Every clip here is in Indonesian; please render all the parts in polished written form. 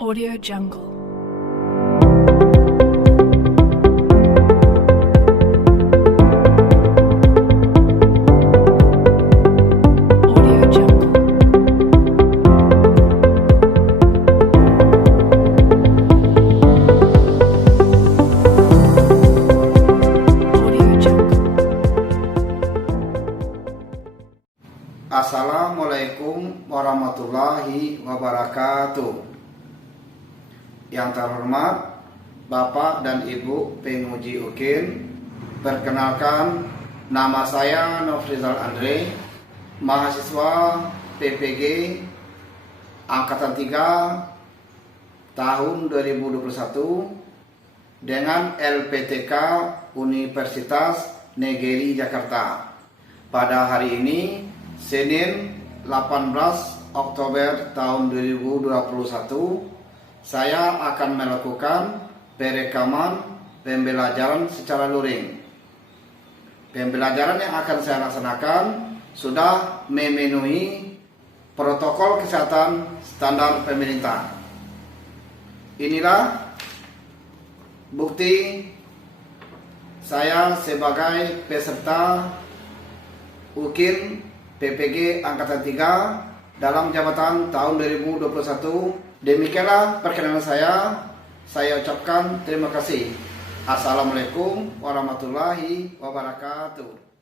Audio Jungle. Audio Jungle. Audio Jungle. Assalamualaikum warahmatullahi wabarakatuh. Yang terhormat Bapak dan Ibu penguji UKIN, perkenalkan nama saya Nofrizal Andre, mahasiswa PPG Angkatan 3 tahun 2021 dengan LPTK Universitas Negeri Jakarta. Pada hari ini Senin 18 Oktober tahun 2021, saya akan melakukan perekaman pembelajaran secara luring. Pembelajaran yang akan saya laksanakan sudah memenuhi protokol kesehatan standar pemerintah. Inilah bukti saya sebagai peserta UKIN PPG Angkatan 3 dalam jabatan tahun 2021. Demikianlah perkenalan saya. Saya ucapkan terima kasih. Assalamualaikum warahmatullahi wabarakatuh.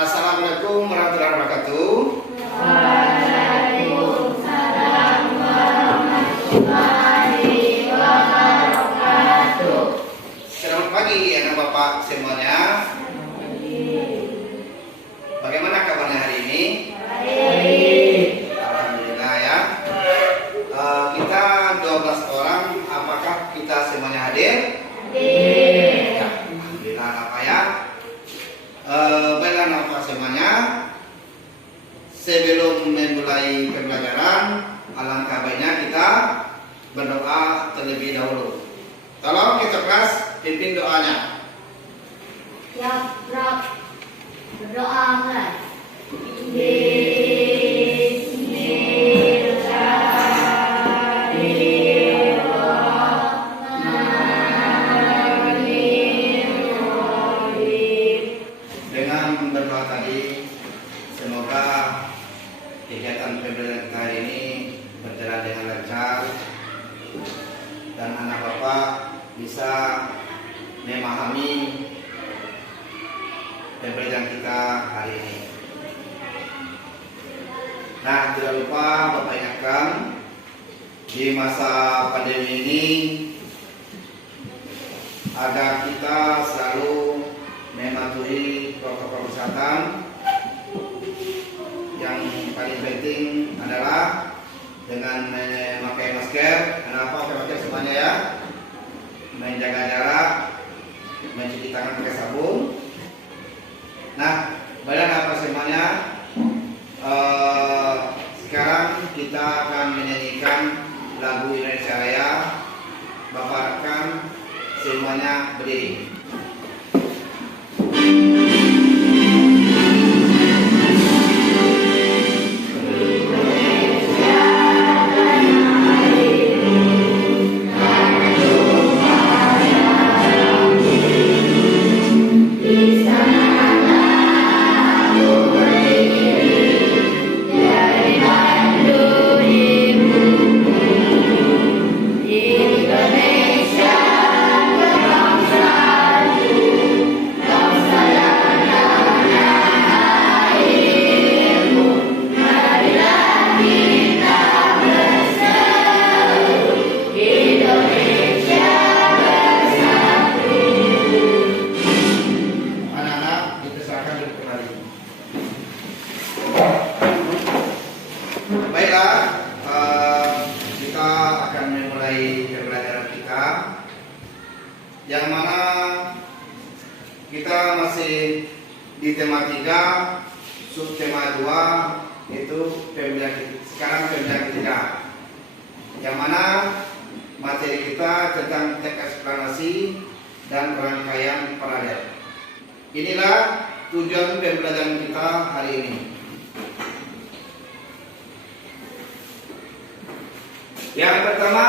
Assalamualaikum warahmatullahi wabarakatuh. Waalaikumsalam warahmatullahi wabarakatuh. Selamat pagi anak bapak semuanya. Bagaimana kabarnya hari ini? Baik. Alhamdulillah ya. Kita 12 orang. Apakah kita semuanya hadir? Hadir. Ya, alhamdulillah apa ya. Baiklah Bapak semuanya, sebelum memulai pembelajaran, alangkah baiknya kita berdoa terlebih dahulu. Tolong kita kelas pimpin doanya. Ya, Rob. Berdoa, kan? Dengan berdoa tadi, semoga kegiatan pembelajaran kita hari ini berjalan dengan lancar dan anak bapak bisa memahami pembelajaran kita hari ini. Nah, tidak lupa bapak ingatkan, di masa pandemi ini agar kita selalu mematuhi protokol kesehatan. Yang paling penting adalah dengan memakai masker. Kenapa pakai masker semuanya ya? Menjaga jarak, mencuci tangan pakai sabun. Nah, baiklah apa semuanya. Sekarang kita akan menyanyikan lagu Indonesia Raya. Bapak harapkan semuanya berdiri. di tema 3, subtema 2 itu sekarang pembelajaran ketiga, yang mana materi kita tentang teks eksplanasi dan rangkaian paralel. Inilah tujuan pembelajaran kita hari ini. Yang pertama,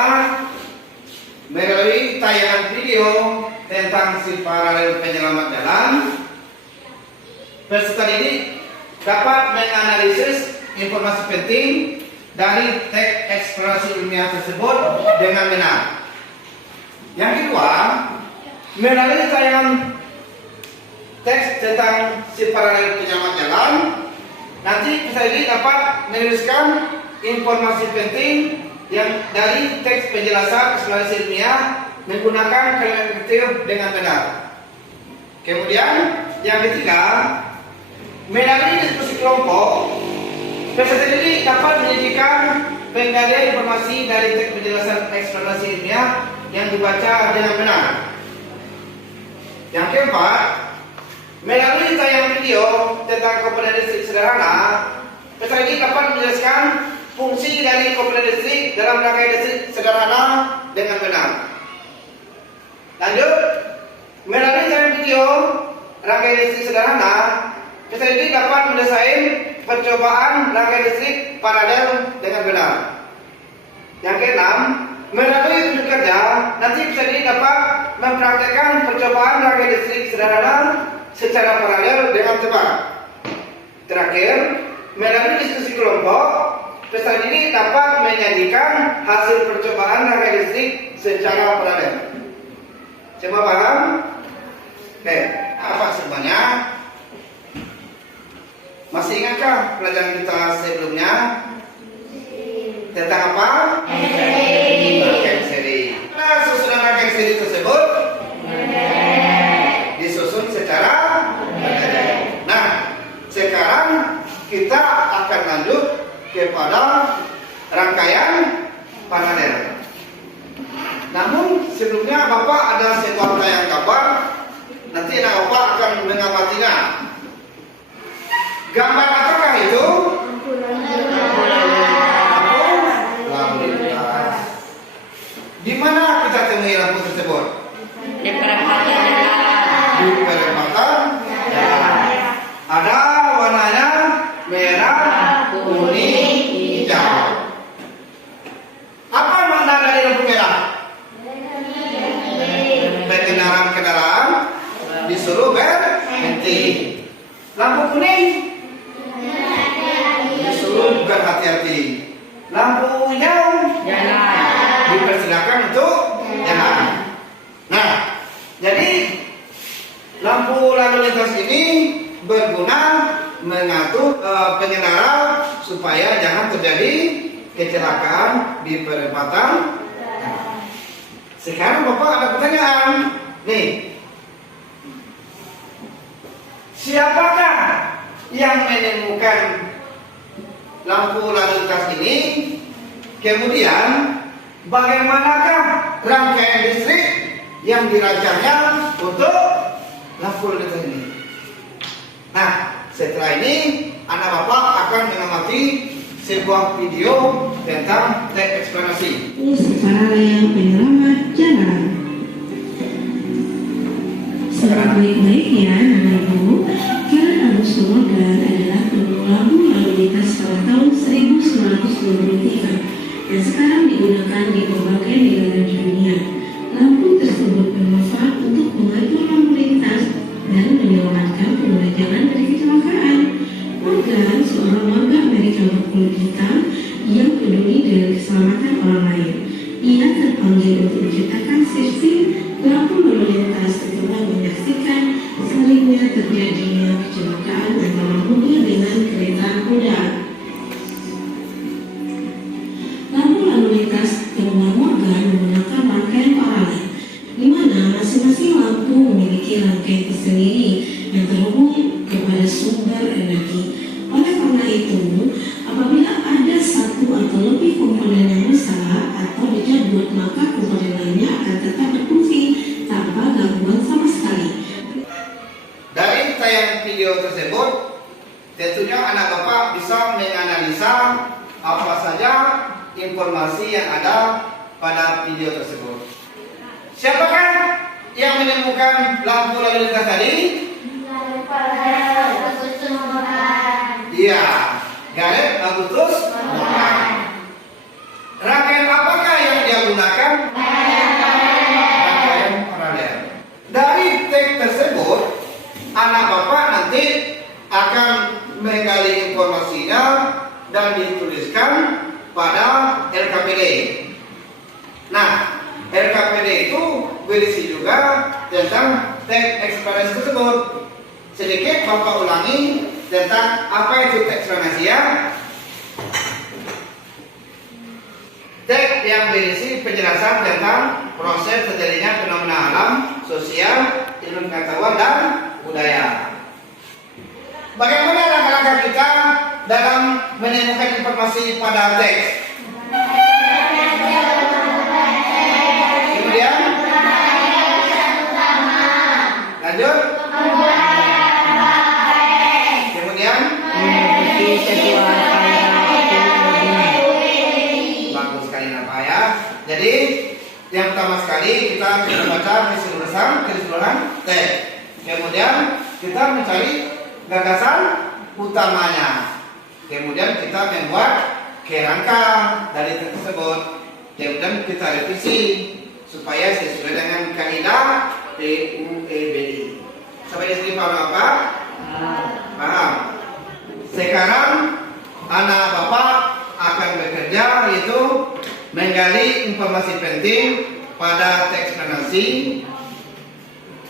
melalui tayangan video tentang si paralel penyelamat jalan, peserta didik dapat menganalisis informasi penting dari teks eksplorasi ilmiah tersebut dengan benar. Yang kedua, melalui tayangan teks tentang si paralel penyelamat jalan, nanti peserta didik dapat menuliskan informasi penting yang dari teks penjelasan eksplorasi ilmiah menggunakan kalimat fiktif dengan benar. Kemudian yang ketiga, melalui diskusi kelompok, peserta didik dapat menyajikan penggalian informasi dari teks penjelasan eksplorasi ilmiah yang dibaca dengan benar. Yang keempat, melalui tayangan video tentang komponen listrik sederhana, peserta didik dapat menjelaskan fungsi dari komponen listrik dalam rangkaian listrik sederhana dengan benar. Lanjut, melalui tayangan video rangkaian listrik sederhana, peserta didik dapat mendesain percobaan rangkaian listrik paralel dengan benar. Yang keenam, melalui unit kerja, nanti peserta didik dapat mempraktekkan percobaan rangkaian listrik sederhana secara paralel dengan tepat. Terakhir, melalui diskusi kelompok, peserta didik dapat menyajikan hasil percobaan rangkaian listrik secara paralel. Semua paham? Oke, apa semuanya? Masih ingatkah pelajaran kita sebelumnya? Tentang apa? Rangkaian seri. Nah, susunan rangkaian seri tersebut disusun secara paralel. Nah, sekarang kita akan lanjut kepada rangkaian paralel. Namun sebelumnya Bapak ada sebuah tayangan gambar. Nanti Bapak akan mengamatinya. Gambar apakah itu? Lampu lintas. Di mana kita temui lampu tersebut? Di perempatan jalan. Di perempatan jalan. Ada warnanya merah, kuning, hijau. Apa makna dari lampu merah? Kendaraan disuruh berhenti. Lampu kuning disuruh berhati-hati. Lampu hijau dipersilakan untuk jalan. Nah, jadi lampu lalu lintas ini berguna mengatur pengendara supaya jangan terjadi kecelakaan di perempatan. Sekarang Bapak ada pertanyaan. Nih, siapakah yang menemukan lampu lalu lintas ini? Kemudian, bagaimanakah rangkaian listrik yang dirancangnya untuk lampu lalu lintas ini? Nah, setelah ini anak Bapak akan mengamati sebuah video tentang teks eksplanasi. Paralel penyelamat jalan. Sebaik-baiknya, Bapak Ibu, Karen Agus Morgan adalah penemu lalu lintas pada tahun 1923 yang sekarang digunakan di berbagai negara di dunia. Lampu tersebut bermanfaat untuk mengatur lalu lintas dan menyelamatkan pengguna jalan dari kecelakaan. Morgan, seorang warga Amerika berkulit hitam yang peduli dengan keselamatan orang lain. Ia terpanggil untuk menciptakan sistem lampu lalu lintas setelah menyaksikan seringnya terjadinya kecelakaan antara mobil dengan kereta kuda. Lampu lalu lintas terminal Morgan menggunakan rangkaian paralel, di mana masing-masing lampu memiliki rangkaian tersendiri yang terhubung kepada sumber energi. Oleh karena itu, apabila ada satu atau lebih komponen yang rusak atau dicabut, maka komponen lainnya akan tetap berfungsi tanpa gangguan sama sekali. Dari tayangan video Tentunya anak Bapak bisa menganalisa apa saja informasi yang ada pada video tersebut. Siapakah yang menemukan lampu lalu lintas tadi? Iya, Gareth Agustus Moran. Rangkaian apakah yang dia gunakan? Rangkaian paralel. Dari teks tersebut, anak Bapak nanti akan menggali informasinya dan dituliskan pada LKPD. Nah, LKPD itu berisi juga tentang teks eksplanasi tersebut. Sedikit Bapak ulangi tentang apa itu teks eksplanasi ya. Teks yang berisi penjelasan tentang proses terjadinya fenomena alam, sosial, ilmu pengetahuan dan budaya. Bagaimana langkah-langkah kita dalam menemukan informasi pada teks? Kemudian lanjut. Kemudian bagus sekali Bapak ya. Jadi yang pertama sekali kita baca keseluruhan teks. Kemudian kita mencari gagasan utamanya. Kemudian kita membuat kerangka dari teks tersebut. Kemudian kita revisi supaya sesuai dengan kaidah PUEBI. Sampai di sini paham apa? Paham. Sekarang anak Bapak akan bekerja yaitu menggali informasi penting pada teks eksplanasi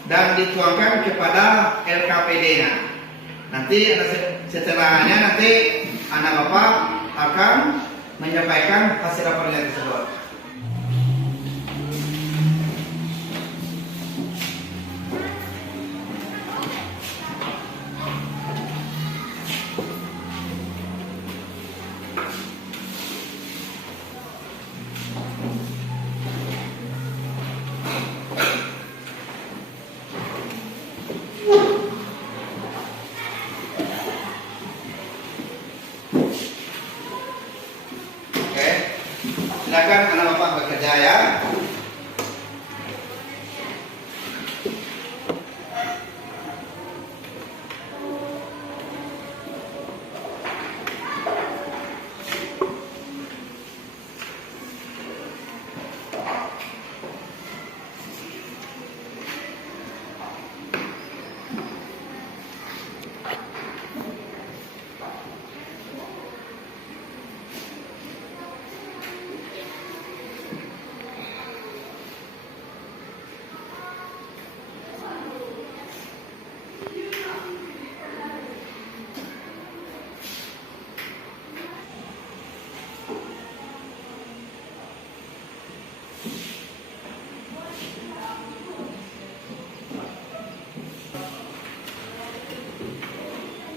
dan dituangkan kepada LKPD-nya. Nanti setelahnya anak Bapak akan menyampaikan hasil laporan tersebut. Silakan anak Bapak bekerja ya.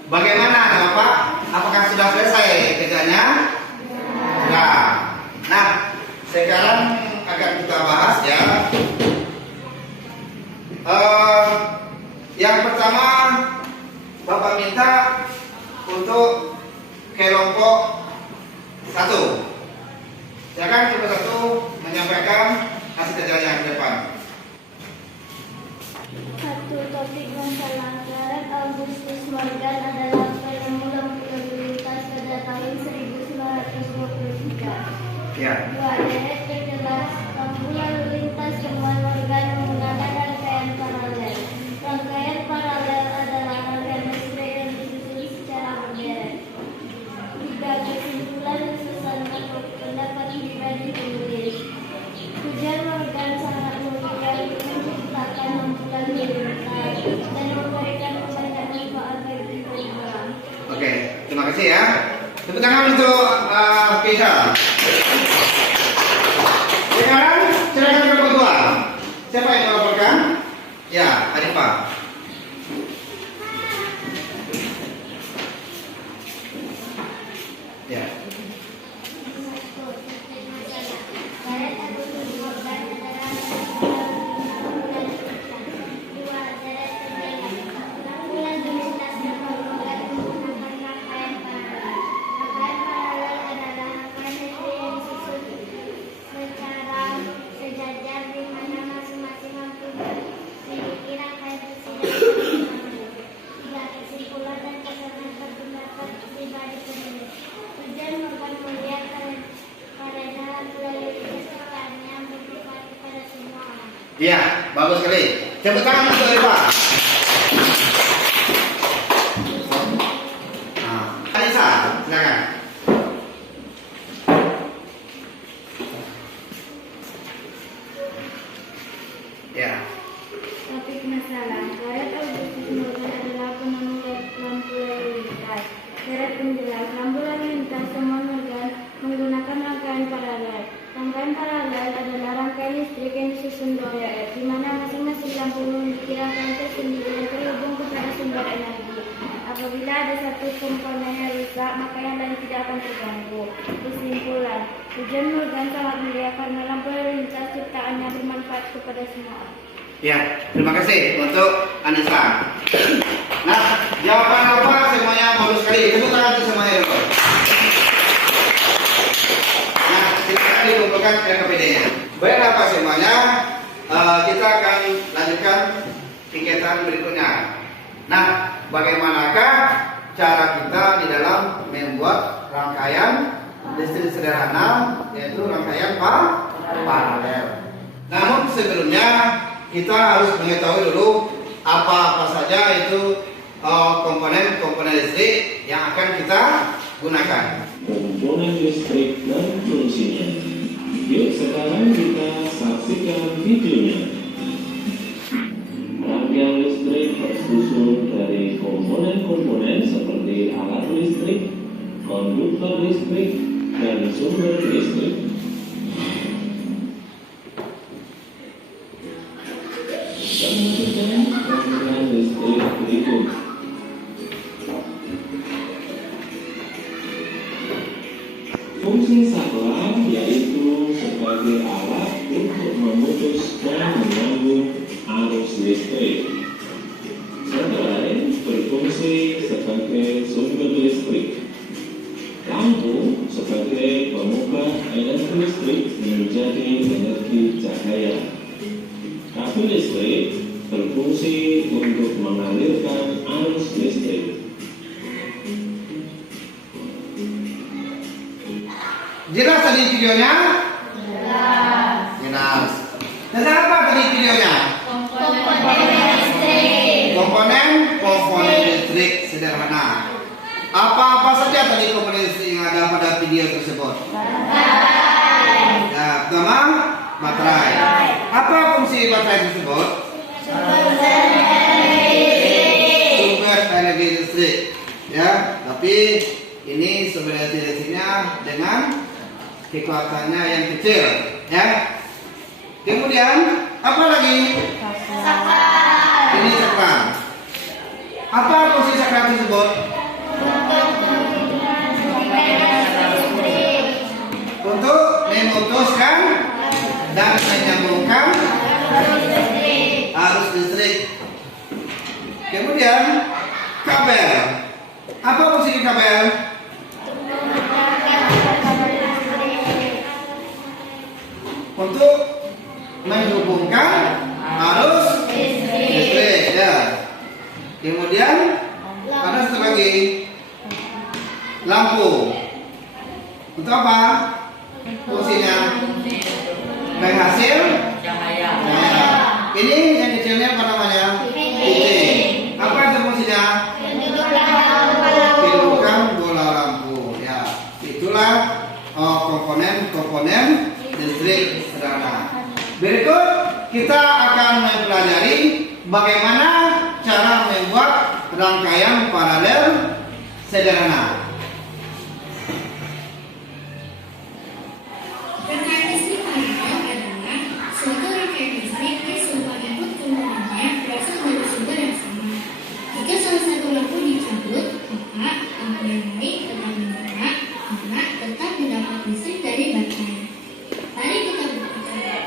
Bagaimana anak Bapak? Apakah sudah selesai kerjanya? Sudah. Nah, sekarang akan kita bahas ya. Yang pertama Bapak minta untuk kelompok 1. Silakan kelompok 1 menyampaikan hasil kerjanya ke depan. Satu, topik masalah Gareth Agustus Moran adalah penemu lampu lalu lintas pada tahun 1923. Ya. 2. Gareth perjelas lampu lalu lintas temuan Morgan menggunakan rangkaian paralel. Rangkaian paralel adalah rangkaian listrik yang disusun secara berderet. 3. Kesimpulan susunan pendapat pribadi penulis. Tujuan Morgan sangat mulia untuk menciptakan lampu lalu lintas dan memberikan banyak manfaat bagi pengguna. Oke, terima kasih ya. Tepuk tangan untuk Keisha. Sekarang silakan kelompok 2. Siapa yang melaporkan? Ya, Arifah. Ya. Gareth Agustus Moran adalah lampu lalu lintas temuan Morgan menggunakan Iya, bagus sekali. Tepuk tangan untuk Eva. Nah, Anissa, silakan. Ya. Topik masalah. Karet Augustus Morgan adalah penemukan lampu lalu lintas. Karet penjelas lampu lalu lintas semua Morgan menggunakan rangkaian paralel. Rangkaian paralel adalah rangkaian listrik yang disusun dua di mana masing-masing lampu memiliki rangkaian tersendiri yang terhubung kepada sumber energi. Apabila ada satu komponen yang rusak, maka yang lain tidak akan terganggu. Kesimpulan, tujuan Morgan sangat mulia karena lampu lalu lintas ciptaannya bermanfaat kepada semua orang. Ya, terima kasih untuk Anissa. Nah, jawaban apa semuanya bagus sekali. Tepuk tangan untuk semuanya dulu. Nah, silakan dikumpulkan LKPD-nya. Baik apa semuanya, kita akan lanjutkan kegiatan berikutnya. Nah, bagaimanakah cara kita di dalam membuat rangkaian listrik sederhana, yaitu rangkaian paralel. Namun sebelumnya kita harus mengetahui dulu apa saja itu komponen listrik yang akan kita gunakan. Komponen listrik dan fungsinya. Yuk sekarang kita saksikan videonya. Rangkaian listrik tersusun dari komponen-komponen seperti alat listrik, konduktor listrik, dan sumber listrik. Selanjutnya, rangkaian listrik berikut. Fungsi saklar yaitu sebagai alat untuk memutus dan menyambung arus listrik. Selain berfungsi sebagai sumber listrik, lampu sebagai pemuka energi listrik menjadi energi cahaya. Kabel listrik berfungsi untuk mengalirkan arus listrik. Jelas tadi videonya? Jelas. Tentang apa tadi videonya? Komponen listrik sederhana. Apa saja tadi komponen listrik yang ada pada video tersebut? Ya, pertama baterai. Apa fungsi baterai tersebut? Sumber energi listrik. Ya, tapi ini sumber energi listriknya dengan kekuatannya yang kecil, ya. Kemudian apa lagi? Ini saklar. Apa fungsi saklar tersebut? Untuk memutuskan dan menyambungkan arus listrik. Kemudian kabel. Apa fungsi kabel? Untuk menghubungkan arus listrik, ya. Kemudian ada satu lagi, lampu. Untuk apa fungsinya? Menghasil cahaya. Ini yang kecilnya apa namanya? Titik. Apa itu fungsinya? Hidupkan bola lampu. Ya, itulah komponen listrik sederhana. Berikut kita akan mempelajari bagaimana cara membuat rangkaian paralel sederhana. Rangkaian listrik paralel adalah suatu rangkaian listrik yang semua input komponennya berasal dari sumber yang sama. Jika salah satu lampu dicabut, maka lampu yang lain tetap menyala karena tetap mendapat listrik dari baterai. Mari kita buktikan.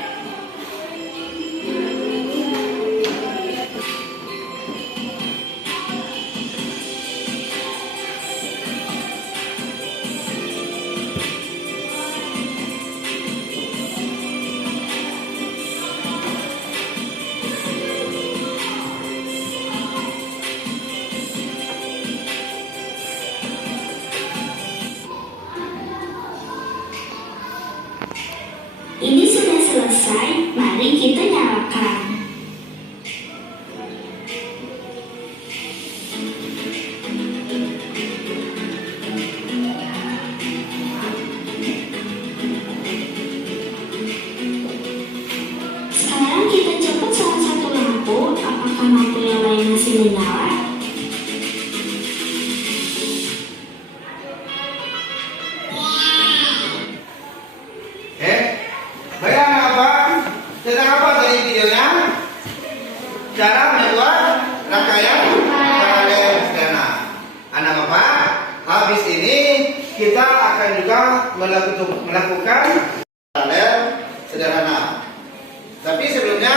menyala. Bayang apa? Tentang apa tadi videonya? Cara membuat rangkaian paralel sederhana. Anak Bapak, habis ini kita akan juga melakukan paralel sederhana. Tapi sebelumnya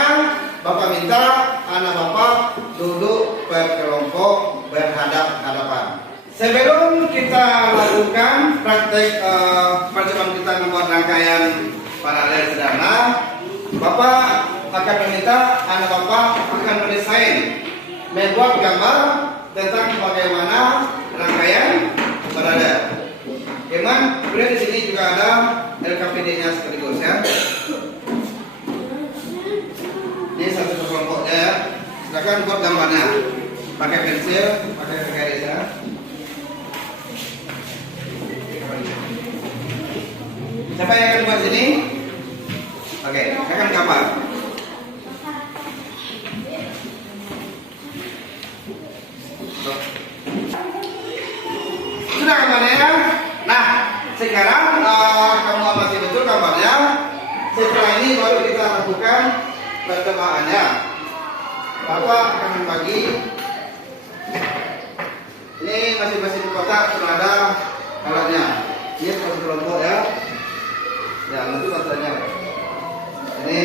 Bapak minta anak Bapak duduk berkelompok berhadap-hadapan. Sebelum kita lakukan praktek percobaan kita membuat rangkaian paralel sederhana, Bapak akan meminta anak Bapak akan mendesain, membuat gambar tentang bagaimana rangkaian paralel. Kemudian di sini juga ada LKPD-nya sekaligus ya. Ini satu kelompoknya ya. Silakan buat gambarnya. Pakai pensil, pakai garis ya. Siapa yang akan buat sini? Oke, saya akan gambar. Sudah gambarnya? Nah, sekarang kamu amati betul gambarnya. Setelah ini baru kita lakukan pertemuannya. Bapak akan membagi. Ini masing-masing kotak sudah ada alatnya. Ini satu kelompok ya. Ya, nanti matanya. Ini.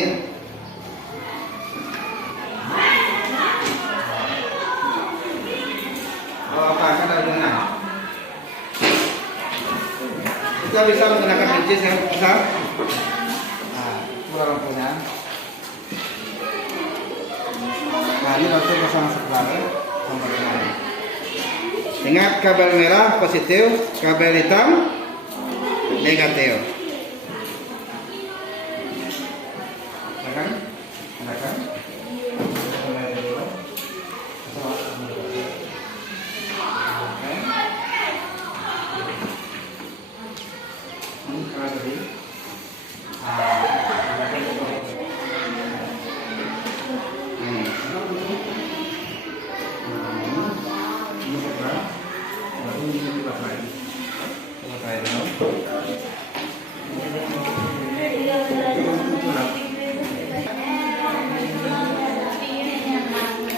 Oh, apa akan ada guna? Kita bisa menggunakan pincis yang besar. Nah, dua lampunya. Nah, ini langsung pasang sebelah ya. Ingat, kabel merah positif, kabel hitam negatif. Silakan.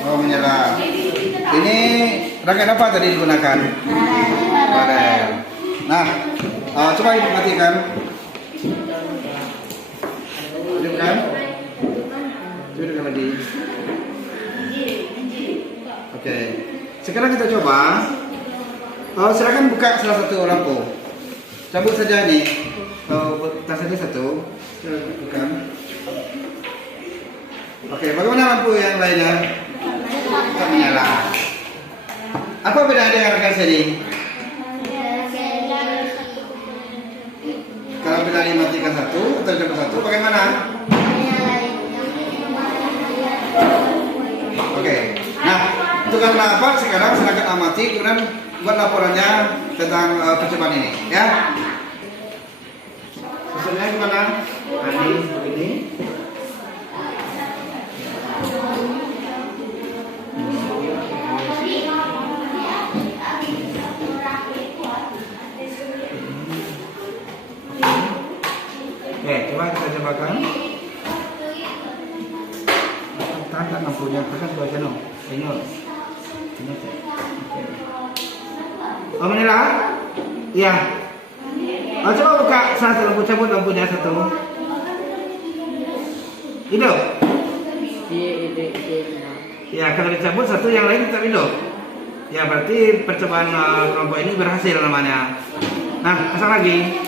Oh, menyala. Ini rangkaian apa tadi digunakan? Paralel. Nah, coba matikan. Hidupkan. Hidupkan lagi. Oke. Sekarang kita coba. Silakan buka salah satu lampu. Cabut saja nih. Tas saja satu. Bukan. Oke, bagaimana lampu yang lainnya? Tetap menyala. Apa bedanya dengan rekan seri? Kalau kita dimatikan satu atau coba satu, bagaimana? Oke. Nah, itu karena apa? Sekarang silakan amati, kemudian buat laporannya tentang percobaan ini, ya. Susunnya gimana? Ini begini. Oke, coba kita cobakan. Tahan lampunya, tekan dua channel. Ingat. Oh, menyala? Iya. Coba buka satu lampu, cabut lampunya satu. Hidup. Ya, kalau dicabut satu, yang lain tetap hidup. Ya, berarti percobaan kelompok ini berhasil namanya. Nah, pasang lagi.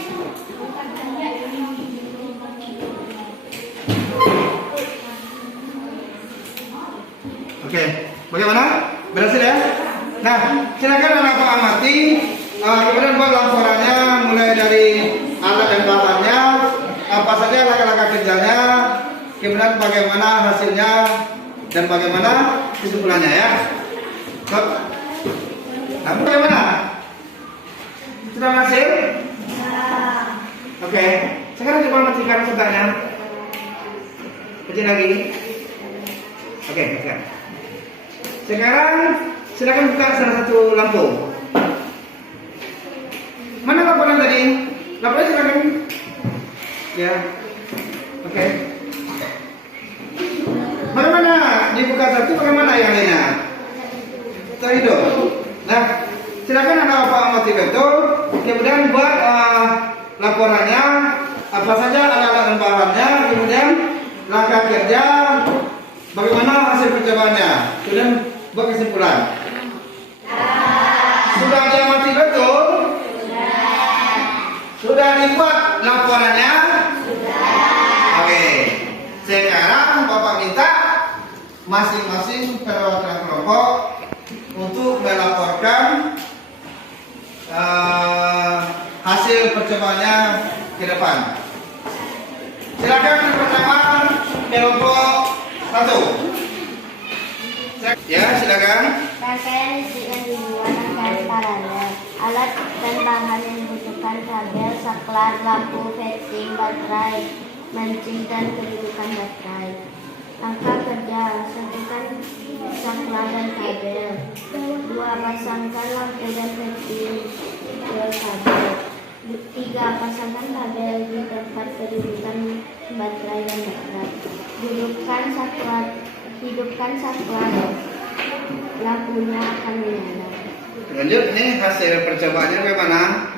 Oke, bagaimana? Berhasil ya? Nah, silakan anak Bapak amati. Kemudian buat laporannya mulai dari alat dan bahannya, apa saja langkah-langkah kerjanya, kemudian bagaimana hasilnya dan bagaimana kesimpulannya ya. Nah, bagaimana? Sudah berhasil? Oke, sekarang coba matikan kotaknya. Kecil lagi. Oke, matikan. Sekarang silakan buka salah satu lampu. Mana laporan tadi? Laporan silakan. Ya. Oke. Bagaimana dibuka satu? Bagaimana yang lainnya? Terhidup. Nah, silakan Anda Pak motivator. Kemudian buat laporannya. Apa saja alat-alat dan bahannya. Kemudian langkah kerja. Bagaimana hasil percobaannya? Kemudian buat kesimpulan. Sudah diamati betul? Sudah dibuat laporannya? Oke. Sekarang Bapak minta masing-masing perwakilan kelompok untuk melaporkan hasil percobaannya ke depan. Silakan yang pertama kelompok 1. Ya, silakan. Rangkaian listrik yang dibuat rangkaian paralel. Alat dan bahan yang dibutuhkan kabel, saklar, lampu, fitting, baterai, mancing dan kedudukan baterai. Langkah kerja: satukan saklar dan kabel. 2. Pasangkan lampu dan fitting ke kabel. 3. Pasangkan kabel di tempat kedudukan baterai dan saklar. Hidupkan saklar. Lampunya akan menyala. Lanjut nih hasil percobaannya bagaimana?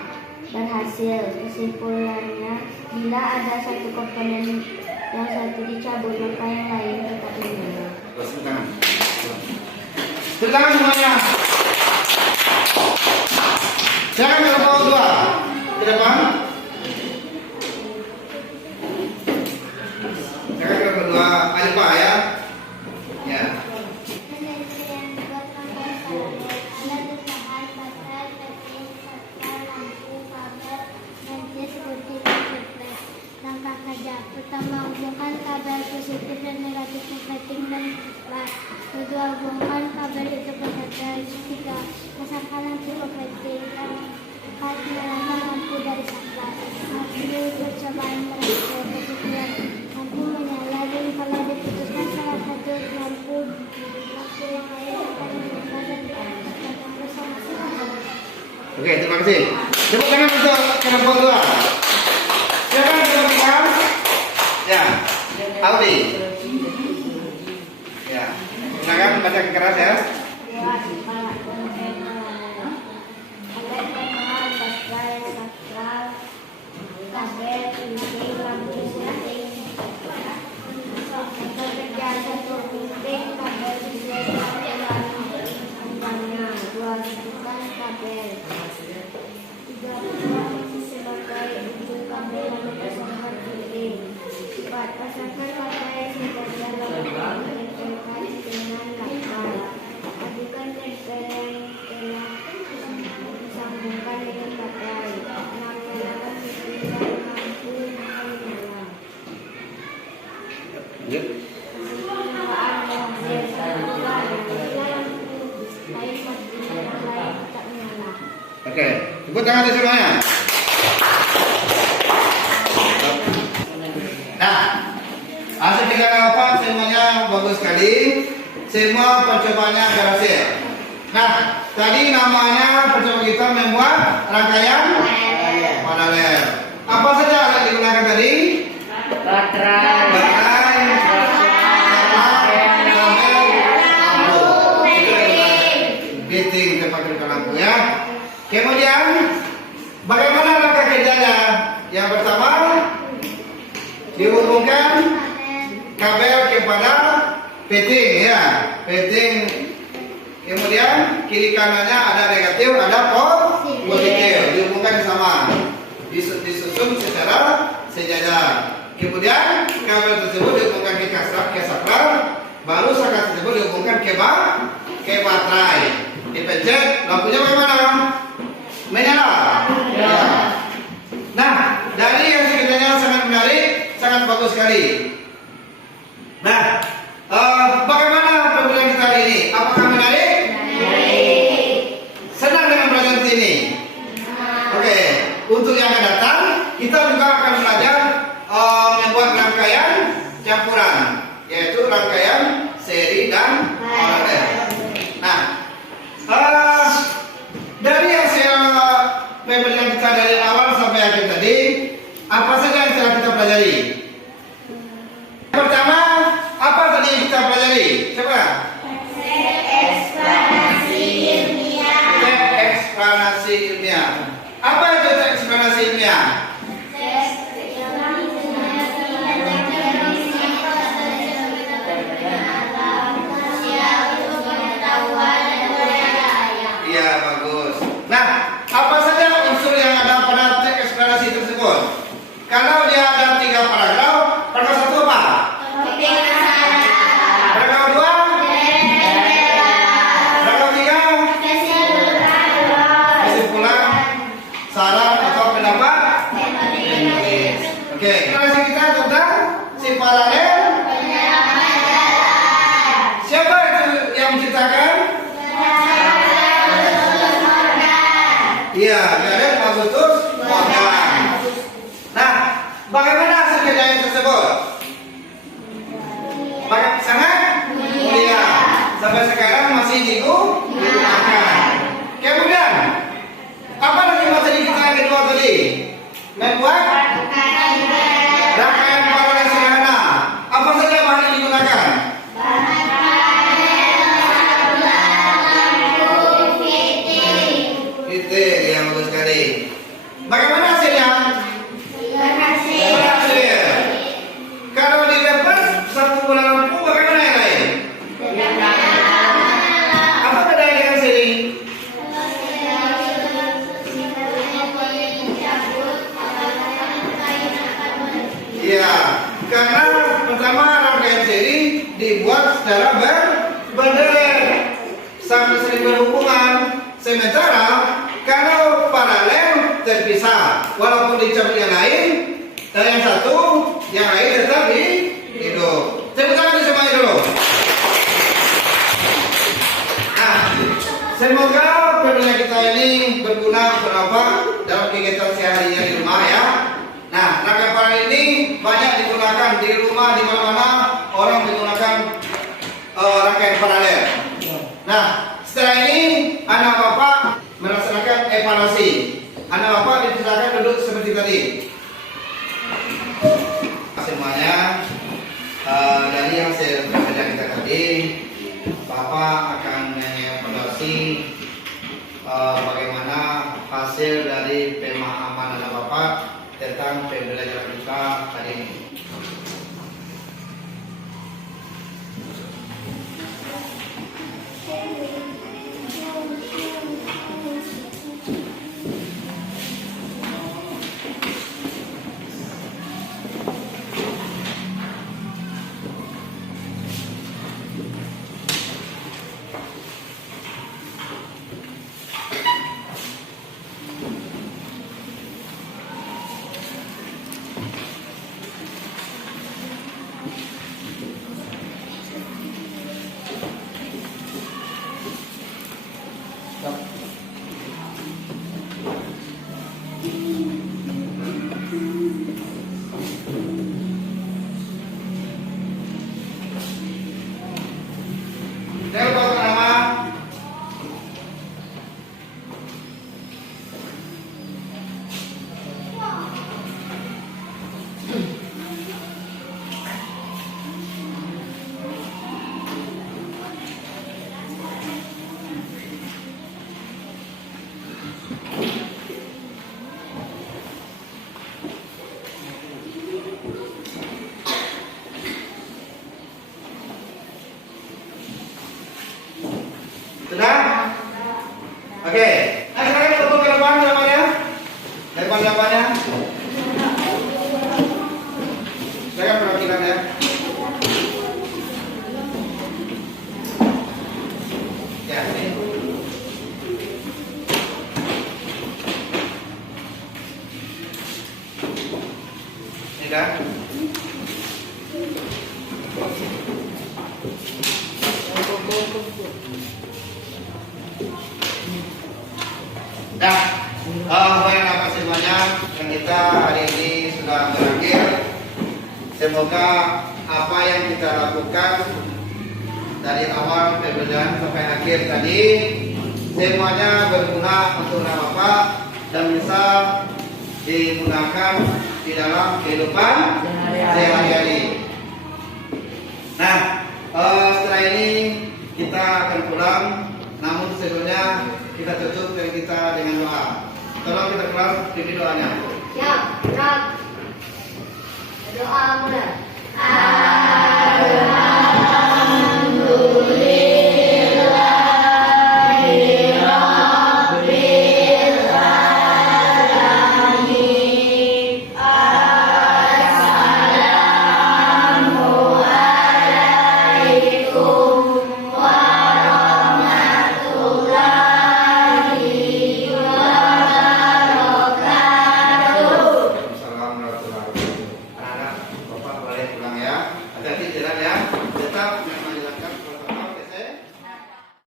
Berhasil. Kesimpulannya, bila ada satu komponen yang satu dicabut, maka yang lain tetap menyala. Tepuk tangan semuanya. Silakan kelompok 2 ke depan. Silakan kelompok 2 ayo Pak ya. Ya. Langkah kerja: pertama, hubungkan kabel positif dan negatif ke fitting dan saklar. 2. Hubungkan kabel itu ke baterai. 3. Pasangkan lampu ke fitting. 4. Nyalakan lampu dari saklar. Hasil percobaan berhasil. Kesimpulan: lampu menyala, dan kalau diputuskan salah satu lampu yang lain akan menyala dan datang bersama-sama. Oke, terima kasih. Tepuk tangan untuk kelompok 2. Silakan kelompok 3. Ya. Audi. Ya. Silakan baca keras ya. Pasangkan baterai sebagai lampu dengan lakar. Adukan tempel telah disambungkan dengan baterai. 6. Nyalakan listrik dan lampu akan menyala. Kesimpulan menghasilkan dua lampu lain mati dan yang lain tak menyala. Oke, tepuk tangan semuanya. Nah, hasil tinggal apa? Semuanya bagus sekali. Semua percobaannya berhasil. Nah, tadi namanya percobaan kita membuat rangkaian paralel. Apa saja alat digunakan tadi? Baterai. Fitting tempat kedudukan lampu ya. Kemudian bagaimana langkah kerjanya? Yang pertama, dihubungkan kabel kepada fitting ya, fitting. Kemudian kiri kanannya ada negatif, ada positif, dihubungkan sama, disusun secara sejajar. Kemudian kabel tersebut dihubungkan ke saklar, baru saklar tersebut dihubungkan ke baterai. Dipencet, lampunya bagaimana? Menyala. Ya. Nah, dari yang sekitarnya sangat menarik, sangat bagus sekali. Nah, bagaimana pembelajaran kita hari ini? Apakah menarik? Menarik. Senang dengan pelajaran ini? Oke. Untuk yang akan datang, kita juga akan belajar membuat rangkaian campuran, yaitu rangkaian seri dan paralel. kita dari awal sampai akhir tadi, apa saja yang telah kita pelajari? Pertama, apa tadi yang kita pelajari? Coba. Eksplanasi ilmiah. Apa itu eksplanasi ilmiah? Iya, bagus. Nah, apa saja unsur yang ada pada teks eksplanasi tersebut? Kalau dia ada 3 paragraf, paragraf 1 apa? Paragraf 2? Paragraf 3? Kesimpulan, saran atau pendapat? Oke. Eksplanasi kita tentang si paralel. Siapa itu yang menciptakan? Iya, Gareth Augustus Morgan. Nah, bagaimana hasil penelitian tersebut? Sangat mulia. Sampai sekarang masih digunakan. Kemudian, apa lagi materi kita yang kedua tadi? Membuat rangkaian paralel sederhana. Apa saja bahan yang digunakan? Yang bagus sekali. Bagaimana hasilnya? Berhasil. Kalau didapat 1 bola lampu, bagaimana yang lain? Apa beda dengan sini? Iya, karena pertama rangkaian seri dibuat secara berderet sampai sering berhubungan. Sementara kalau paralel terpisah, walaupun dicabut yang lain, dan yang satu, yang lain tetap hidup. Tepuk tangan semuanya dulu. Nah, semoga pendengar kita ini berguna bermanfaat dalam kegiatan sehari-harinya di rumah ya. Nah, rangkaian paralel ini banyak digunakan di rumah, di mana-mana orang menggunakan rangkaian paralel. Nah, setelah ini anak bapak melaksanakan evaluasi. Anak bapak dipersilakan duduk seperti tadi. Semuanya dari yang saya kita tadi, bapak akan mengevaluasi bagaimana hasil dari pemahaman anak bapak tentang pembelajaran kita hari ini. Sudah? Oke. Nah, sekarang kita ke depan jawabannya. Depan jawabannya. Saya perhatikan ya. Ya, ini. Ini kan? Nah, apa semuanya yang kita hari ini sudah berakhir. Semoga apa yang kita lakukan dari awal pembelajaran sampai akhir tadi semuanya berguna untuk Bapak dan bisa digunakan di dalam kehidupan sehari-hari. Nah, setelah ini kita akan pulang, namun sebelumnya kita tutup kita dengan doa. Tolong kita kelas pimpin doanya. Siap, berat. Doa mulai.